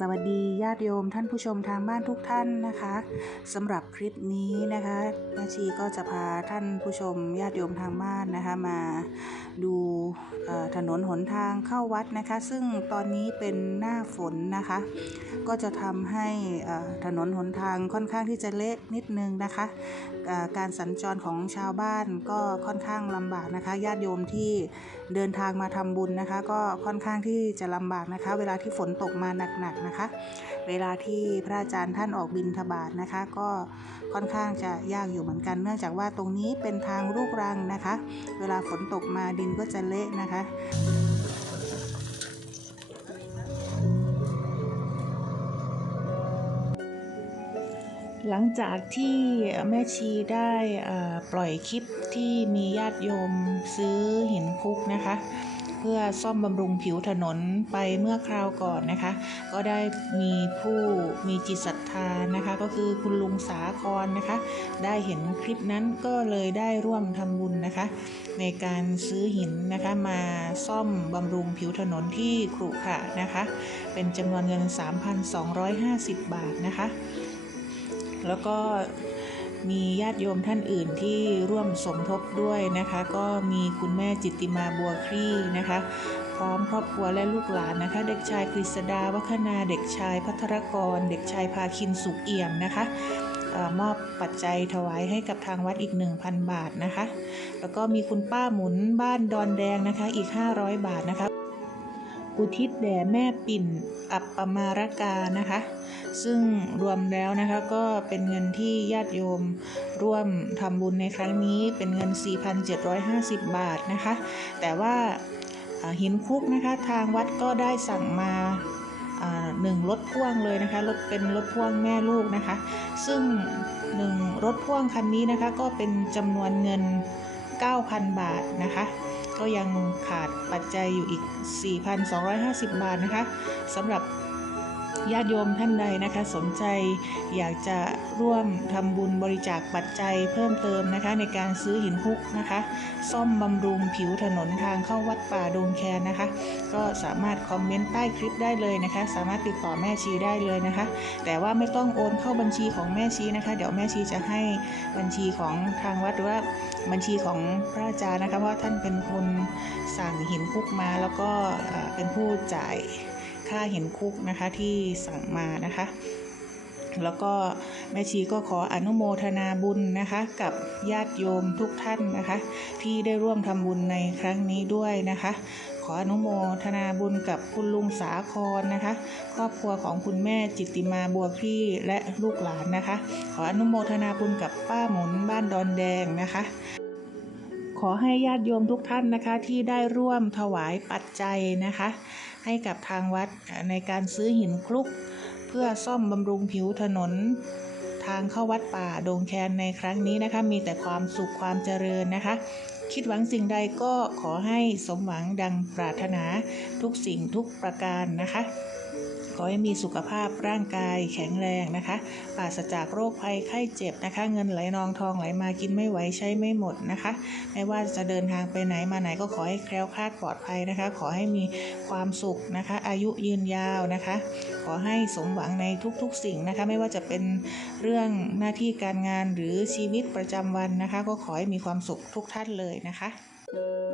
สวัสดีญาติโยมท่านผู้ชมทางบ้านทุกท่านนะคะสำหรับคลิปนี้นะคะแม่ชีก็จะพาท่านผู้ชมญาติโยมทางบ้านนะคะมา ดูถนนหนทางเข้าวัดนะคะ ซึ่งตอนนี้เป็นหน้าฝนนะคะ ก็จะทำให้ถนนหนทางค่อนข้างที่จะเละนิดนึงนะคะการสัญจรของชาวบ้านก็ค่อนข้างลำบากนะคะญาติโยมที่เดินทางมาทำบุญนะคะ ก็ค่อนข้างที่จะลำบากนะคะ เวลาที่ฝนตกมาหนักๆนะคะ เวลาที่พระอาจารย์ท่านออกบิณฑบาตนะคะ ก็ ค่อนข้างจะยากอยู่เหมือนกัน เนื่องจากว่าตรงนี้เป็นทางลูกรังนะคะ เวลาฝนตกมาดินก็จะเละนะคะหลังจากที่แม่ชีได้ปล่อยคลิปที่มีญาติโยมซื้อหินคุกนะคะ พื่อซ่อมบำรุงผิวถนนไปเมื่อคราวก่อนนะคะ ก็ได้มีผู้มีจิตศรัทธานะคะ ก็คือคุณลุงสาครนะคะ ได้เห็นคลิปนั้นก็เลยได้ร่วมทำบุญนะคะ ในการซื้อหินนะคะมาซ่อมบำรุงผิวถนนที่ขรุขระนะคะ เป็นจำนวนเงิน 3,250 บาทนะคะ แล้วก็ มีญาติโยมท่านอื่นที่ร่วมสมทบด้วยนะคะ ก็มีคุณแม่จิตติมาบัวคลี่นะคะ พร้อมครอบครัวและลูกหลานนะคะ เด็กชายกฤษดาวัฒนาเด็กชายพัทรกร เด็กชายพาคินสุขเอี่ยมนะคะมอบปัจจัยถวายให้กับทางวัดอีก 1,000 บาทนะคะ แล้วก็มีคุณป้าหมุนบ้านดอนแดงนะคะอีก 500 บาทนะคะ อุทิศแด่แม่ปิ่นอัปปมารกานะคะ ซึ่งรวมแล้วนะคะก็เป็นเงินที่ญาติโยมร่วมทำบุญในครั้งนี้เป็นเงิน 4,750 บาทนะคะ แต่ว่าหินคุกนะคะทางวัดก็ได้สั่งมาอ่าหนึ่งรถพ่วงเลยนะคะรถเป็นรถพ่วงแม่ลูกนะคะ ซึ่งหนึ่งรถพ่วงคันนี้นะคะก็เป็นจำนวนเงิน 9,000 บาทนะคะ ก็ยังขาดปัจจัยอยู่อีก 4,250 บาทนะคะสำหรับ ญาติโยมท่านใดนะคะ สนใจอยากจะร่วมทำบุญบริจาคปัจจัยเพิ่มเติมนะคะ ในการซื้อหินคุกนะคะ ซ่อมบำรุงผิวถนนทางเข้าวัดป่าดงแคนนะคะ ก็สามารถคอมเมนต์ใต้คลิปได้เลยนะคะ สามารถติดต่อแม่ชีได้เลยนะคะ แต่ว่าไม่ต้องโอนเข้าบัญชีของแม่ชีนะคะ เดี๋ยวแม่ชีจะให้บัญชีของทางวัดหรือว่าบัญชีของพระอาจารย์นะคะว่าท่านเป็นคนสั่งหินคุกมาแล้วก็เป็นผู้จ่าย ค่าหินคุกนะคะที่สั่งมานะคะ แล้วก็แม่ชีก็ขออนุโมทนาบุญนะคะ กับญาติโยมทุกท่านนะคะ ที่ได้ร่วมทำบุญในครั้งนี้ด้วยนะคะ ขออนุโมทนาบุญกับคุณลุงสาครนะคะ ครอบครัวของคุณแม่จิตติมาบัวคลี่และลูกหลานนะคะ ขออนุโมทนาบุญกับป้าหมุนบ้านดอนแดงนะคะขอให้ญาติโยมทุกท่านนะคะที่ได้ร่วมถวายปัจจัยนะคะ ให้กับทางวัดในการซื้อหินคลุก เพื่อซ่อมบำรุงผิวถนน ทางเข้าวัดป่าดงแคนในครั้งนี้นะคะ มีแต่ความสุขความเจริญนะคะ คิดหวังสิ่งใดก็ขอให้สมหวังดังปรารถนาทุกสิ่งทุกประการนะคะ ขอให้มีสุขภาพร่างกายแข็งแรงนะคะปราศจากโรคภัยไข้เจ็บนะคะ เงินไหลนองทองไหลมากินไม่ไหวใช้ไม่หมดนะคะ ไม่ว่าจะเดินทางไปไหนมาไหนก็ขอให้แคล้วคลาดปลอดภัยนะคะ ขอให้มีความสุขนะคะ อายุยืนยาวนะคะ ขอให้สมหวังในทุกๆสิ่งนะคะ ไม่ว่าจะเป็นเรื่องหน้าที่การงานหรือชีวิตประจำวันนะคะ ก็ขอให้มีความสุขทุกท่านเลยนะคะเ